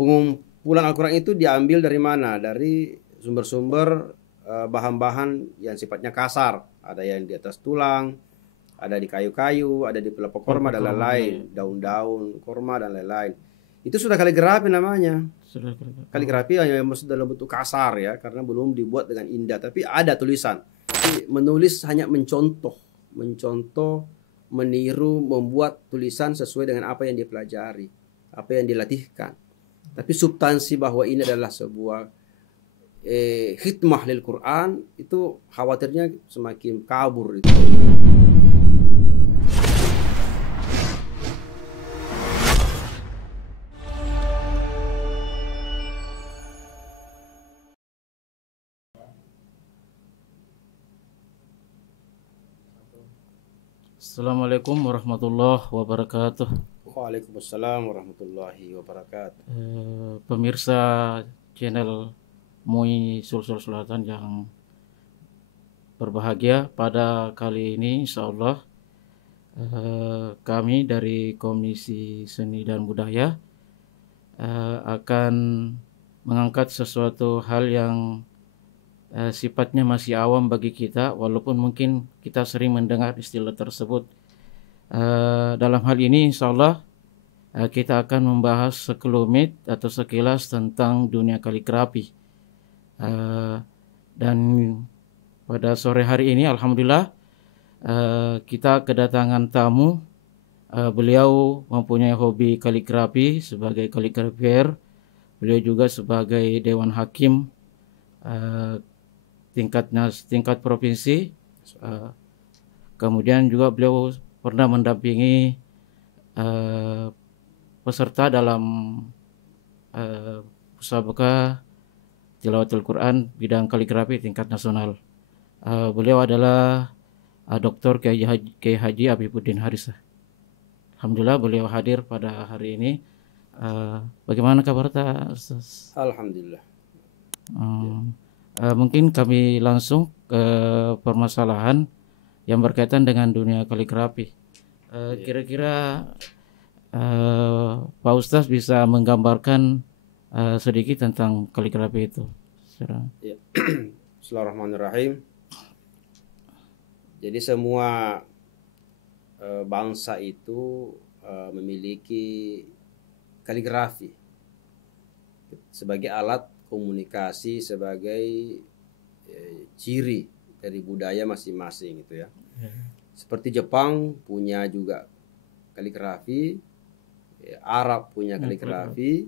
Pengumpulan Al-Quran itu diambil dari mana? Dari sumber-sumber bahan-bahan yang sifatnya kasar. Ada yang di atas tulang, ada di kayu-kayu, ada di pelepah korma dan lain-lain, daun-daun korma dan lain-lain. Itu sudah kaligrafi namanya. Kaligrafi yang maksud dalam bentuk kasar ya, karena belum dibuat dengan indah, tapi ada tulisan. Jadi, menulis hanya mencontoh, meniru, membuat tulisan sesuai dengan apa yang dipelajari, apa yang dilatihkan. Tapi substansi bahwa ini adalah sebuah khidmah lil Quran, itu khawatirnya semakin kabur itu. Assalamualaikum warahmatullahi wabarakatuh. Waalaikumsalam warahmatullahi wabarakatuh. Pemirsa channel MUI Sulsel Selatan yang berbahagia, pada kali ini insyaallah kami dari Komisi Seni dan Budaya akan mengangkat sesuatu hal yang sifatnya masih awam bagi kita, walaupun mungkin kita sering mendengar istilah tersebut. Dalam hal ini insyaallah kita akan membahas sekelumit atau sekilas tentang dunia kaligrafi. Dan pada sore hari ini alhamdulillah kita kedatangan tamu. Beliau mempunyai hobi kaligrafi sebagai kaligrafer. Beliau juga sebagai Dewan Hakim tingkat provinsi. Kemudian juga beliau pernah mendampingi peserta dalam musabaqah tilawatul Quran bidang kaligrafi tingkat nasional. Beliau adalah Dr. Kiai Haji Abibuddin Harisah. Alhamdulillah beliau hadir pada hari ini. Bagaimana kabar Ustaz? Alhamdulillah. Mungkin kami langsung ke permasalahan yang berkaitan dengan dunia kaligrafi. Kira-kira Pak Ustaz bisa menggambarkan sedikit tentang kaligrafi itu? Ya. Bismillahirrahmanirrahim. Jadi semua bangsa itu memiliki kaligrafi sebagai alat komunikasi, sebagai ciri dari budaya masing-masing gitu ya. Seperti Jepang punya juga kaligrafi, Arab punya kaligrafi,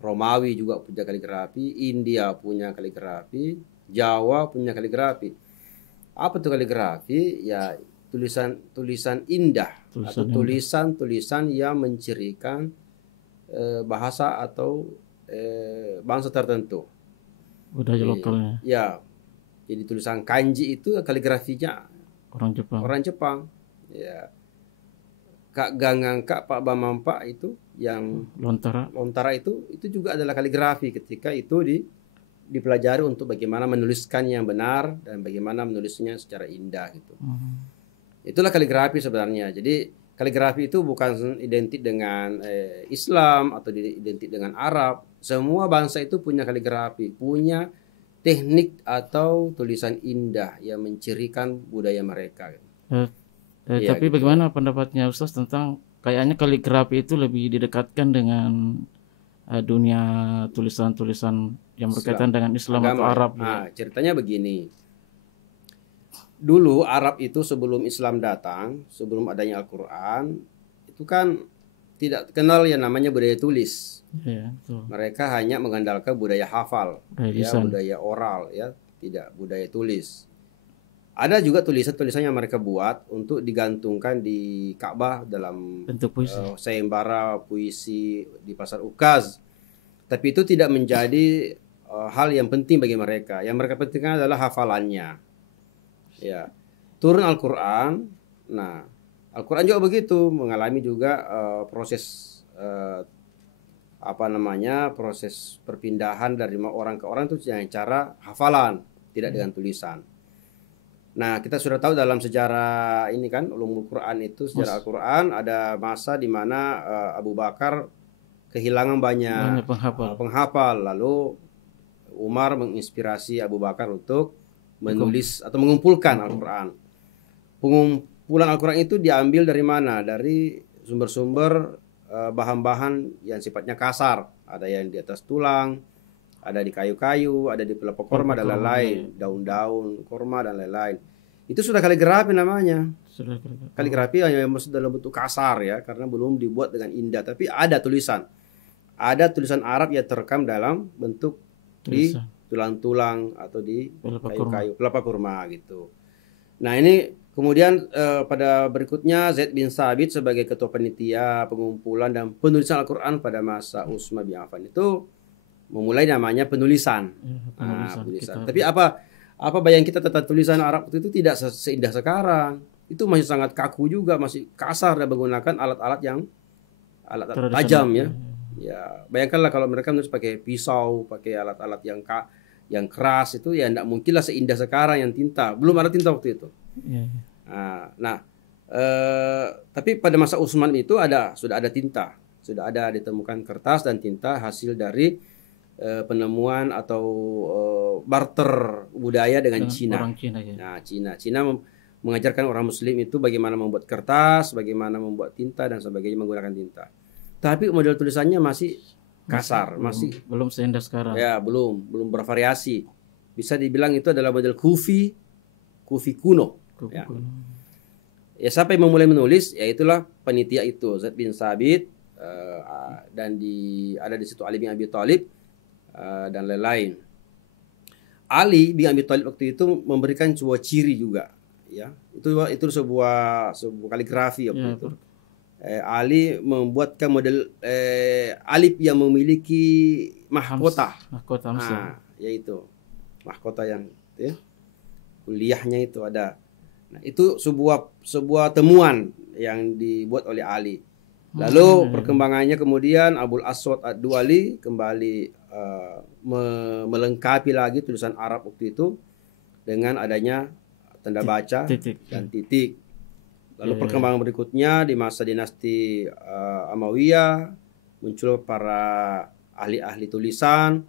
Romawi juga punya kaligrafi, India punya kaligrafi, Jawa punya kaligrafi. Apa itu kaligrafi? Ya tulisan indah atau tulisan yang mencirikan bahasa atau bangsa tertentu. Budaya lokalnya. Ya. Jadi tulisan kanji itu kaligrafinya orang Jepang. Ya. Kak Gangangka, Pak Bamampa itu yang Lontara itu juga adalah kaligrafi ketika itu dipelajari untuk bagaimana menuliskan yang benar dan bagaimana menulisnya secara indah gitu. Itulah kaligrafi sebenarnya. Jadi kaligrafi itu bukan identik dengan Islam atau identik dengan Arab. Semua bangsa itu punya kaligrafi, punya teknik atau tulisan indah yang mencirikan budaya mereka. Tapi gitu. Bagaimana pendapatnya Ustaz tentang kayaknya kaligrafi itu lebih didekatkan dengan dunia tulisan-tulisan yang berkaitan dengan Islam atau Arab? Ceritanya begini. Dulu Arab itu sebelum Islam datang, sebelum adanya Al-Quran, itu kan tidak kenal yang namanya budaya tulis. Mereka hanya mengandalkan budaya hafal, budaya oral, ya, tidak budaya tulis. Ada juga tulisan-tulisan yang mereka buat untuk digantungkan di Ka'bah dalam bentuk sayembara puisi di pasar Ukaz. Tapi itu tidak menjadi hal yang penting bagi mereka. Yang mereka pentingkan adalah hafalannya. Ya, turun Al-Quran. Nah, Al-Quran juga begitu, mengalami juga proses proses perpindahan dari orang ke orang itu dengan cara hafalan, tidak dengan tulisan. Nah, kita sudah tahu dalam sejarah ini kan ulumul Quran itu, sejarah Al-Quran ada masa di mana Abu Bakar kehilangan banyak penghafal. penghafal. Lalu Umar menginspirasi Abu Bakar untuk menulis atau mengumpulkan Al-Quran. Pengumpulan Al-Quran itu diambil dari mana? Dari sumber-sumber bahan-bahan yang sifatnya kasar. Ada yang di atas tulang, ada di kayu-kayu, ada di pelepah korma dan lain-lain, daun-daun korma dan lain-lain. Itu sudah kaligrafi namanya. Kaligrafi yang masih dalam bentuk kasar ya, karena belum dibuat dengan indah, tapi ada tulisan. Ada tulisan Arab yang terekam dalam bentuk di tulang-tulang atau di kayu-kayu, pelepah kurma gitu. Nah ini kemudian pada berikutnya Zaid bin Thabit sebagai ketua panitia pengumpulan dan penulisan Al-Quran pada masa Utsman bin Affan itu memulai namanya penulisan. Penulisan. Tapi apa bayang kita tentang tulisan Arab itu tidak seindah sekarang. Itu masih sangat kaku juga, masih kasar dan menggunakan alat-alat yang tajam ya. Ya, bayangkanlah kalau mereka menulis pakai pisau, pakai alat-alat yang keras itu ya tidak mungkinlah seindah sekarang yang tinta. Belum ada tinta waktu itu. Tapi pada masa Utsman itu sudah ada tinta, sudah ada ditemukan kertas dan tinta hasil dari penemuan atau barter budaya dengan Cina. Orang Cina, ya. Nah, Cina mengajarkan orang Muslim itu bagaimana membuat kertas, bagaimana membuat tinta dan sebagainya menggunakan tinta. Tapi model tulisannya masih kasar, masih belum seindah sekarang. Ya, belum bervariasi. Bisa dibilang itu adalah model kufi kuno. Ya. Ya, siapa yang memulai menulis? Ya itulah panitia itu, Zaid bin Thabit, dan ada di situ Ali bin Abi Thalib dan lain-lain. Ali bin Abi Thalib waktu itu memberikan sebuah ciri juga, ya. Itu sebuah kaligrafi waktu itu. Ali membuatkan model alif yang memiliki mahkota. Yaitu mahkota yang ya, kuliahnya itu ada. Nah, itu sebuah temuan yang dibuat oleh Ali. Lalu perkembangannya kemudian Abul Aswad Ad-Duwali kembali melengkapi lagi tulisan Arab waktu itu dengan adanya tanda baca dan titik. Lalu perkembangan berikutnya di masa dinasti Amawiyah muncul para ahli-ahli tulisan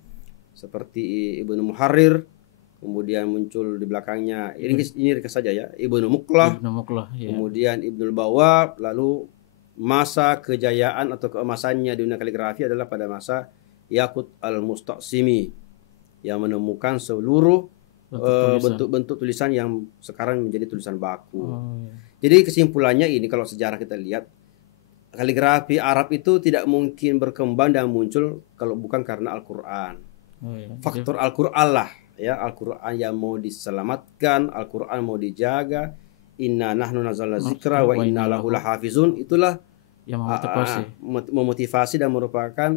seperti Ibnu Muharrir, kemudian muncul di belakangnya ini ringkas saja ya, Ibnu Muqlah, ya. Kemudian Ibnul Bawab. Lalu masa kejayaan atau keemasannya di dunia kaligrafi adalah pada masa Yaqut al-Mustaqsimi yang menemukan seluruh bentuk-bentuk tulisan yang sekarang menjadi tulisan baku. Jadi kesimpulannya ini, kalau sejarah kita lihat, kaligrafi Arab itu tidak mungkin berkembang dan muncul kalau bukan karena Al-Quran. Faktor Al-Quran lah, ya, Al-Quran yang mau diselamatkan, Al-Quran mau dijaga. Inna nahnu nazzalna dzikra wa inna lahu lahafizun. Itulah yang memotivasi dan merupakan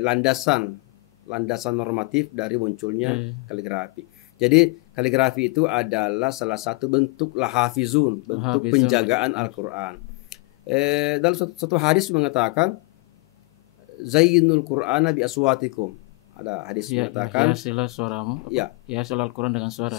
landasan normatif dari munculnya kaligrafi. Jadi kaligrafi itu adalah salah satu bentuk lahafizun, bentuk penjagaan Al-Quran. Dalam satu hadis mengatakan zayyinul Qur'ana bi aswatikum. Ada hadis mengatakan hiasilah suaramu. Ya, hiasilah Al-Quran dengan suara.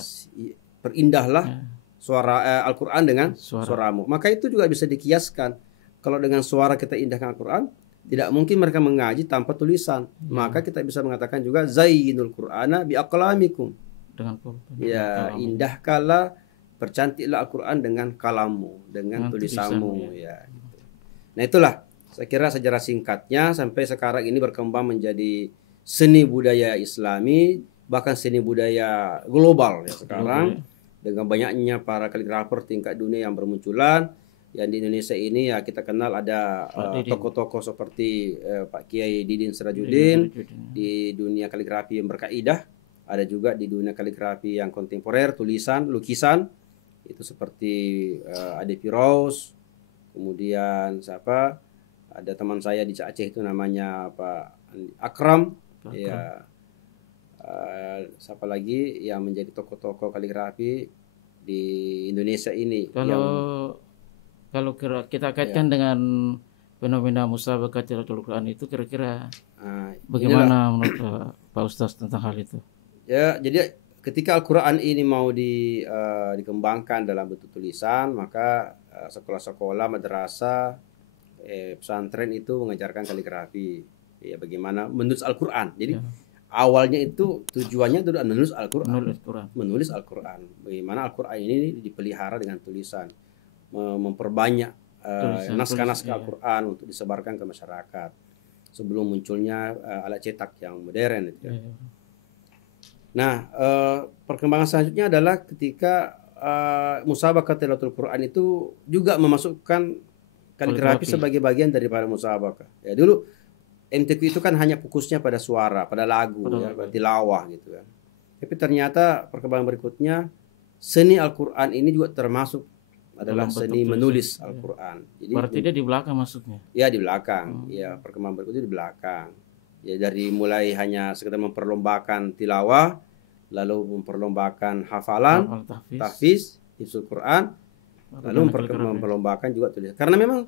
Perindahlah suara Al-Quran dengan suaramu. Maka itu juga bisa dikiaskan. Kalau dengan suara kita indahkan Al-Quran, tidak mungkin mereka mengaji tanpa tulisan. Maka kita bisa mengatakan juga zayyinul Qur'ana bi aqlamikum. Ya, indahkanlah, percantiklah Al-Quran dengan kalammu, dengan tulisanmu. Ya. Nah itulah, saya kira sejarah singkatnya sampai sekarang ini berkembang menjadi seni budaya Islami, bahkan seni budaya global ya sekarang. Dengan banyaknya para kaligrafer tingkat dunia yang bermunculan. Yang di Indonesia ini ya kita kenal ada tokoh-tokoh seperti Pak Kiai Didin Sirajuddin di dunia kaligrafi yang berkaidah. Ada juga di dunia kaligrafi yang kontemporer, tulisan, lukisan. Itu seperti Ade Firouz. Kemudian siapa? Ada teman saya di Aceh itu namanya Pak Akram. Ya. Siapa lagi yang menjadi tokoh-tokoh kaligrafi di Indonesia ini? Kalau kita kaitkan dengan fenomena musabaqah tilawah Al-Quran itu, kira-kira bagaimana menurut Pak Ustaz tentang hal itu? Ya, jadi ketika Al-Quran ini mau dikembangkan dalam bentuk tulisan, maka sekolah-sekolah, madrasah, pesantren itu mengajarkan kaligrafi, ya bagaimana menulis Al-Quran. Jadi awalnya itu tujuannya adalah menulis Al-Quran, menulis Al-Quran. Bagaimana Al-Quran ini dipelihara dengan tulisan, memperbanyak naskah-naskah Al-Quran untuk disebarkan ke masyarakat sebelum munculnya alat cetak yang modern. Gitu ya. Nah, perkembangan selanjutnya adalah ketika musabaqah tilawatul Quran itu juga memasukkan kaligrafi sebagai bagian daripada musabaqah. Ya dulu MTQ itu kan hanya fokusnya pada suara, pada lagu, ya, tilawah gitu kan. Tapi ternyata perkembangan berikutnya seni Al-Quran ini juga termasuk adalah seni menulis Al-Quran. Jadi berarti dia di belakang maksudnya? Ya di belakang. Ya perkembangan berikutnya di belakang. Ya dari mulai hanya sekedar memperlombakan tilawah, lalu memperlombakan hafalan, tahfiz, hifzul Quran, lalu memperlombakan juga tulis. Karena memang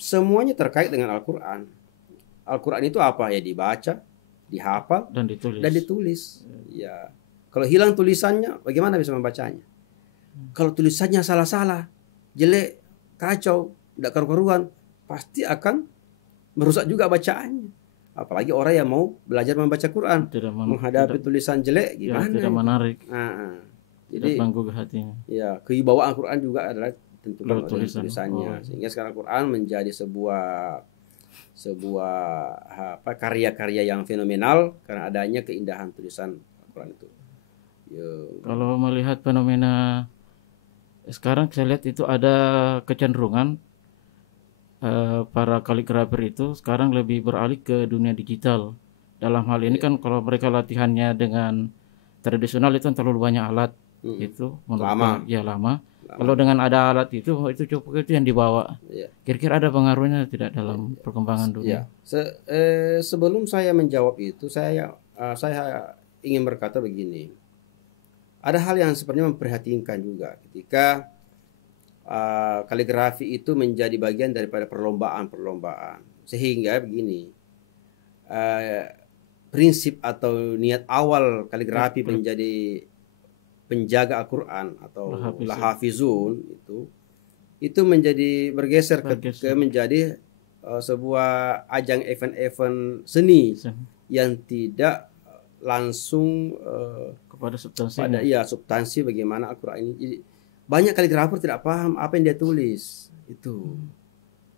semuanya terkait dengan Al-Quran. Al-Quran itu apa? Ya dibaca, dihafal, dan ditulis. Ya. Kalau hilang tulisannya, bagaimana bisa membacanya? Kalau tulisannya salah-salah, jelek, kacau, tidak karu-karuan, pasti akan merusak juga bacaannya. Apalagi orang yang mau belajar membaca Quran, menghadapi tulisan jelek, gimana? Tidak menarik. Jadi menggugah hatinya. Ya, kewibawaan Al-Quran juga adalah tentukan oleh tulisannya. Sehingga sekarang Al-Quran menjadi sebuah karya-karya yang fenomenal karena adanya keindahan tulisan Al-Quran itu. Kalau melihat fenomena sekarang saya lihat itu ada kecenderungan para kaligrafer itu sekarang lebih beralih ke dunia digital. Dalam hal ini kan kalau mereka latihannya dengan tradisional itu terlalu banyak alat itu lama. Kalau dengan ada alat itu cukup itu yang dibawa. Kira-kira ada pengaruhnya tidak dalam perkembangan dunia? Sebelum saya menjawab itu, saya ingin berkata begini. Ada hal yang sebenarnya memprihatinkan juga ketika kaligrafi itu menjadi bagian daripada perlombaan. Sehingga begini, prinsip atau niat awal kaligrafi menjadi penjaga Al-Quran atau lahafizun itu menjadi bergeser ke menjadi sebuah ajang event-event seni yang tidak langsung kepada substansinya. Substansi bagaimana Al-Quran ini. Jadi, banyak kaligrafer tidak paham apa yang dia tulis itu.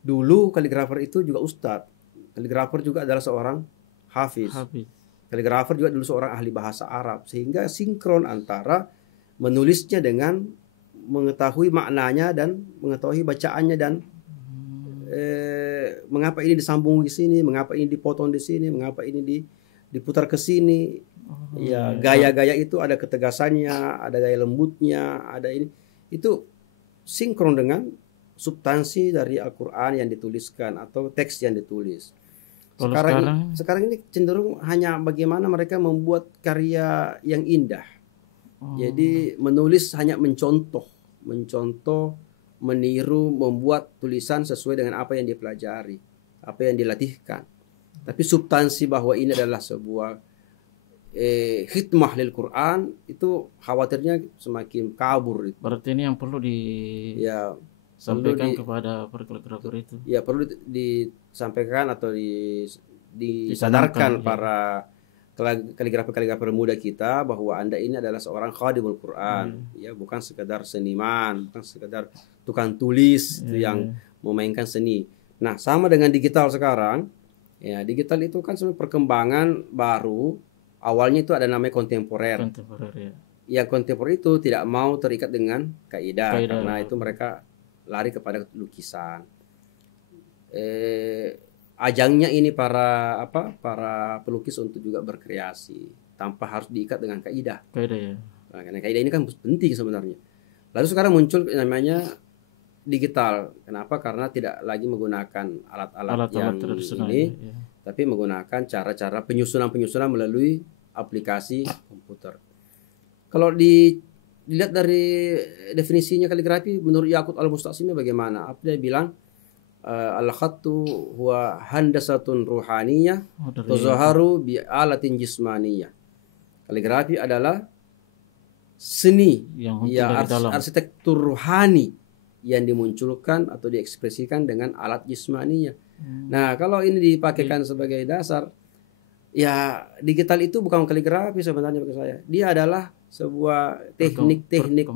Dulu kaligrafer itu juga ustadz. Kaligrafer juga adalah seorang hafiz. Kaligrafer juga dulu seorang ahli bahasa Arab, sehingga sinkron antara menulisnya dengan mengetahui maknanya dan mengetahui bacaannya dan mengapa ini disambung di sini, mengapa ini dipotong di sini, mengapa ini diputar ke sini. Gaya-gaya itu ada ketegasannya, ada gaya lembutnya, ada ini. Itu sinkron dengan substansi dari Al-Quran yang dituliskan atau teks yang ditulis. Sekarang ini cenderung hanya bagaimana mereka membuat karya yang indah. Jadi menulis hanya mencontoh, meniru, membuat tulisan sesuai dengan apa yang dipelajari, apa yang dilatihkan. Tapi substansi bahwa ini adalah sebuah khidmah lil Quran, itu khawatirnya semakin kabur. Berarti ini yang perlu disampaikan kepada para kaligrafer itu. Ya, perlu disampaikan atau disadarkan para kaligrafer muda kita bahwa Anda ini adalah seorang khadimul Quran, ya, bukan sekedar seniman, bukan sekedar tukang tulis yang memainkan seni. Nah, sama dengan digital sekarang. Ya, digital itu kan sebenarnya perkembangan baru. Awalnya itu ada namanya kontemporer. Yang kontemporer itu tidak mau terikat dengan kaidah karena itu mereka lari kepada lukisan. Ajangnya ini para pelukis untuk juga berkreasi tanpa harus diikat dengan kaidah. Nah, karena kaidah ini kan penting sebenarnya. Lalu sekarang muncul namanya digital. Kenapa? Karena tidak lagi menggunakan alat-alat yang ini, tapi menggunakan cara-cara penyusunan melalui aplikasi komputer. Kalau dilihat dari definisinya kaligrafi menurut Yaqut Al-Mustaqsimi bagaimana? Dia bilang al-khattu huwa handasatun ruhaniyah tuzaharu bi alatin jismaniyah. Kaligrafi adalah seni, arsitektur ruhani yang dimunculkan atau diekspresikan dengan alat jismaninya. Nah, kalau ini dipakaikan sebagai dasar, ya digital itu bukan kaligrafi sebenarnya bagi saya. Dia adalah sebuah teknik-teknik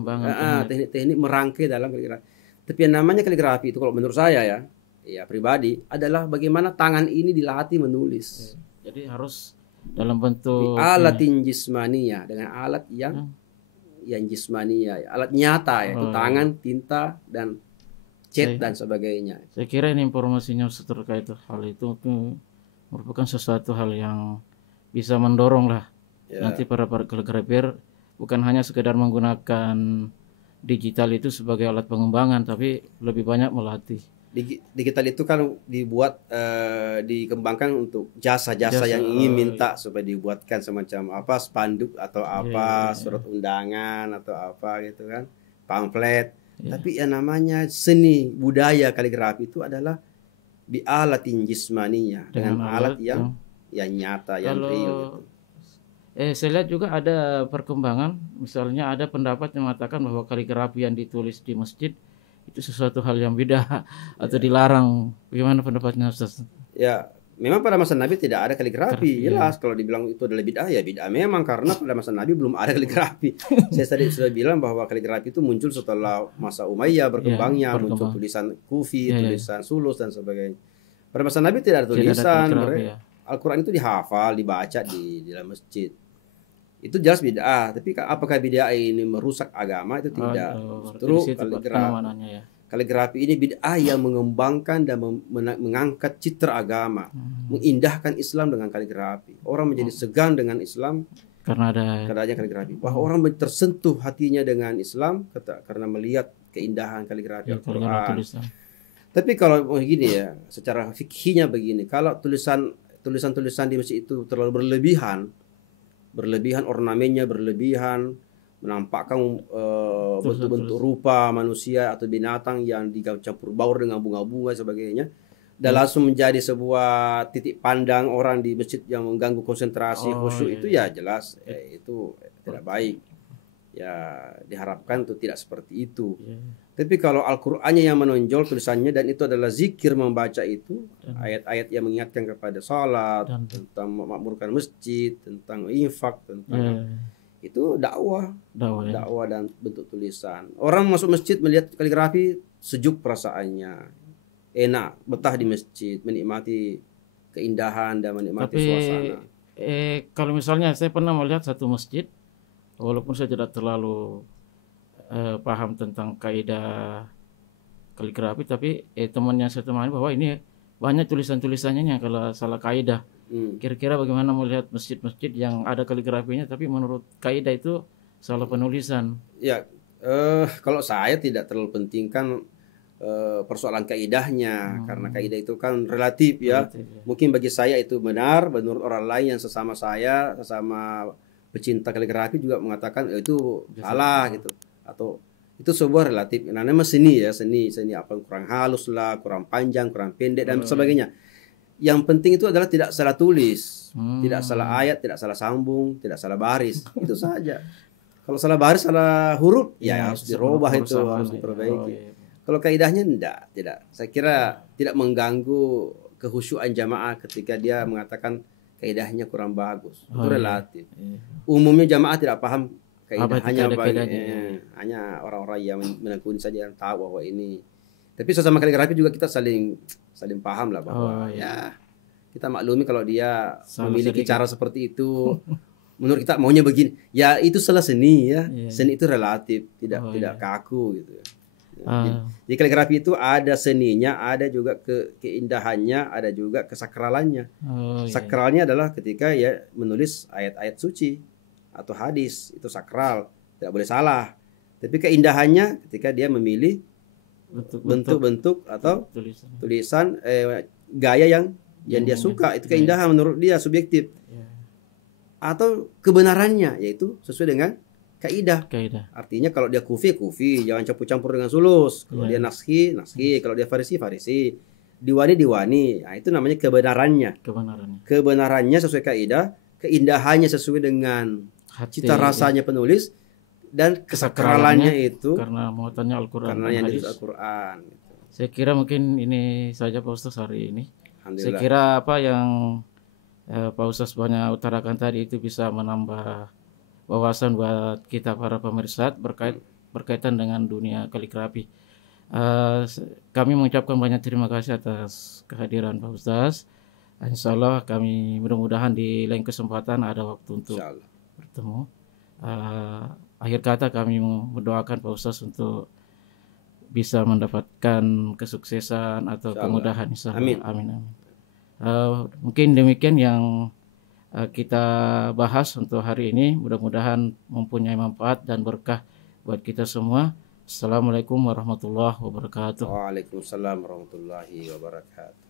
merangkai dalam kaligrafi. Tapi yang namanya kaligrafi itu kalau menurut saya ya pribadi adalah bagaimana tangan ini dilatih menulis. Jadi harus dalam bentuk alat jismania, dengan alat yang jismania, alat nyata yaitu tangan, tinta dan cat dan sebagainya. Saya kira ini informasinya terkait hal itu merupakan sesuatu hal yang bisa mendorong lah nanti para kaligrafer bukan hanya sekedar menggunakan digital itu sebagai alat pengembangan, tapi lebih banyak melatih. Digital itu kan dibuat dikembangkan untuk jasa-jasa yang ingin minta supaya dibuatkan semacam spanduk atau surat undangan atau gitu kan, pamflet. Tapi yang namanya seni budaya kaligrafi itu adalah di alatin jismaninya, dengan alat yang nyata, yang real gitu. Saya lihat juga ada perkembangan, misalnya ada pendapat yang mengatakan bahwa kaligrafi yang ditulis di masjid itu sesuatu hal yang bidah atau dilarang. Bagaimana pendapatnya, Ustaz? Ya, memang pada masa Nabi tidak ada kaligrafi. Jelas kalau dibilang itu adalah bid'ah, ya bid'ah memang, karena pada masa Nabi belum ada kaligrafi. Saya tadi sudah bilang bahwa kaligrafi itu muncul setelah masa Umayyah berkembangnya, muncul tulisan Kufi, tulisan Sulus dan sebagainya. Pada masa Nabi tidak ada tulisan. Al-Quran itu dihafal, dibaca di dalam masjid. Itu jelas bid'ah. Tapi apakah bid'ah ini merusak agama? Itu tidak. Justru kaligrafi ini bid'ah yang mengembangkan dan mengangkat citra agama, mengindahkan Islam dengan kaligrafi. Orang menjadi segan dengan Islam karena adanya kaligrafi. Bahwa orang tersentuh hatinya dengan Islam karena melihat keindahan kaligrafi Al-Quran. Tapi kalau begini ya, secara fikihnya begini, kalau tulisan-tulisan di masjid itu terlalu berlebihan ornamennya, berlebihan, menampakkan bentuk-bentuk rupa manusia atau binatang yang dicampur baur dengan bunga-bunga sebagainya, dan langsung menjadi sebuah titik pandang orang di masjid yang mengganggu konsentrasi khusyuk. Itu ya jelas itu tidak baik. Ya diharapkan itu tidak seperti itu. Tapi kalau Al-Qur'annya yang menonjol tulisannya, dan itu adalah zikir membaca itu, ayat-ayat yang mengingatkan kepada salat, tentang memakmurkan masjid, tentang infak, tentang itu dakwah dan bentuk tulisan. Orang masuk masjid melihat kaligrafi, sejuk perasaannya, enak, betah di masjid, menikmati keindahan dan menikmati suasana. Kalau misalnya saya pernah melihat satu masjid, walaupun saya tidak terlalu paham tentang kaidah kaligrafi, tapi teman yang saya temani bahwa ini banyak tulisan-tulisannya yang kalau salah kaidah. Kira-kira bagaimana melihat masjid-masjid yang ada kaligrafinya tapi menurut kaidah itu salah penulisan? Ya, kalau saya tidak terlalu pentingkan persoalan kaidahnya, karena kaidah itu kan relatif ya. Mungkin bagi saya itu benar, menurut orang lain yang sesama pecinta kaligrafi juga mengatakan itu salah gitu, atau itu sebuah relatif. Namanya seni ya, seni apa, kurang halus lah, kurang panjang, kurang pendek dan sebagainya. Yang penting itu adalah tidak salah tulis, tidak salah ayat, tidak salah sambung, tidak salah baris. Itu saja. Kalau salah baris, salah huruf, ya harus dirubah, itu harus diperbaiki. Kalau kaidahnya tidak. Saya kira tidak mengganggu kehusyuan jamaah ketika dia mengatakan kaidahnya kurang bagus. Itu relatif. Umumnya jamaah tidak paham kaidah, hanya orang-orang yang menekuni saja yang tahu bahwa ini. Tapi sesama kaligrafi juga kita saling paham lah bahwa ya kita maklumi kalau dia memiliki cara seperti itu. Menurut kita maunya begini. Ya itu salah seni ya. Seni itu relatif, tidak kaku gitu. Di kaligrafi itu ada seninya, ada juga keindahannya, ada juga kesakralannya. Sakralnya adalah ketika ya menulis ayat-ayat suci atau hadis, itu sakral, tidak boleh salah. Tapi keindahannya ketika dia memilih bentuk-bentuk atau tulisan gaya yang dia suka, itu keindahan menurut dia, subjektif. Atau kebenarannya, yaitu sesuai dengan kaidah. Artinya kalau dia kufi, jangan campur-campur dengan sulus. Kalau dia naskhi, kalau dia farisi. Diwani. Nah, itu namanya kebenarannya. Kebenarannya sesuai kaidah, keindahannya sesuai dengan cita rasanya penulis, dan kesakralannya itu karena muatannya Al-Quran karena dan yang hadis. dari Al-Quran. Gitu. Saya kira mungkin ini saja Pak Ustaz hari ini. Saya Alhamdulillah. kira apa yang Pak Ustaz banyak utarakan tadi itu bisa menambah wawasan buat kita para pemirsa berkaitan dengan dunia kaligrafi. Kami mengucapkan banyak terima kasih atas kehadiran Pak Ustaz. Insya Allah kami mudah-mudahan di lain kesempatan ada waktu untuk bertemu. Akhir kata kami mendoakan Pak Ustaz untuk bisa mendapatkan kesuksesan atau kemudahan. Insya Allah. Amin. Amin. Mungkin demikian yang kita bahas untuk hari ini. Mudah-mudahan mempunyai manfaat dan berkah buat kita semua. Assalamualaikum warahmatullahi wabarakatuh. Waalaikumsalam warahmatullahi wabarakatuh.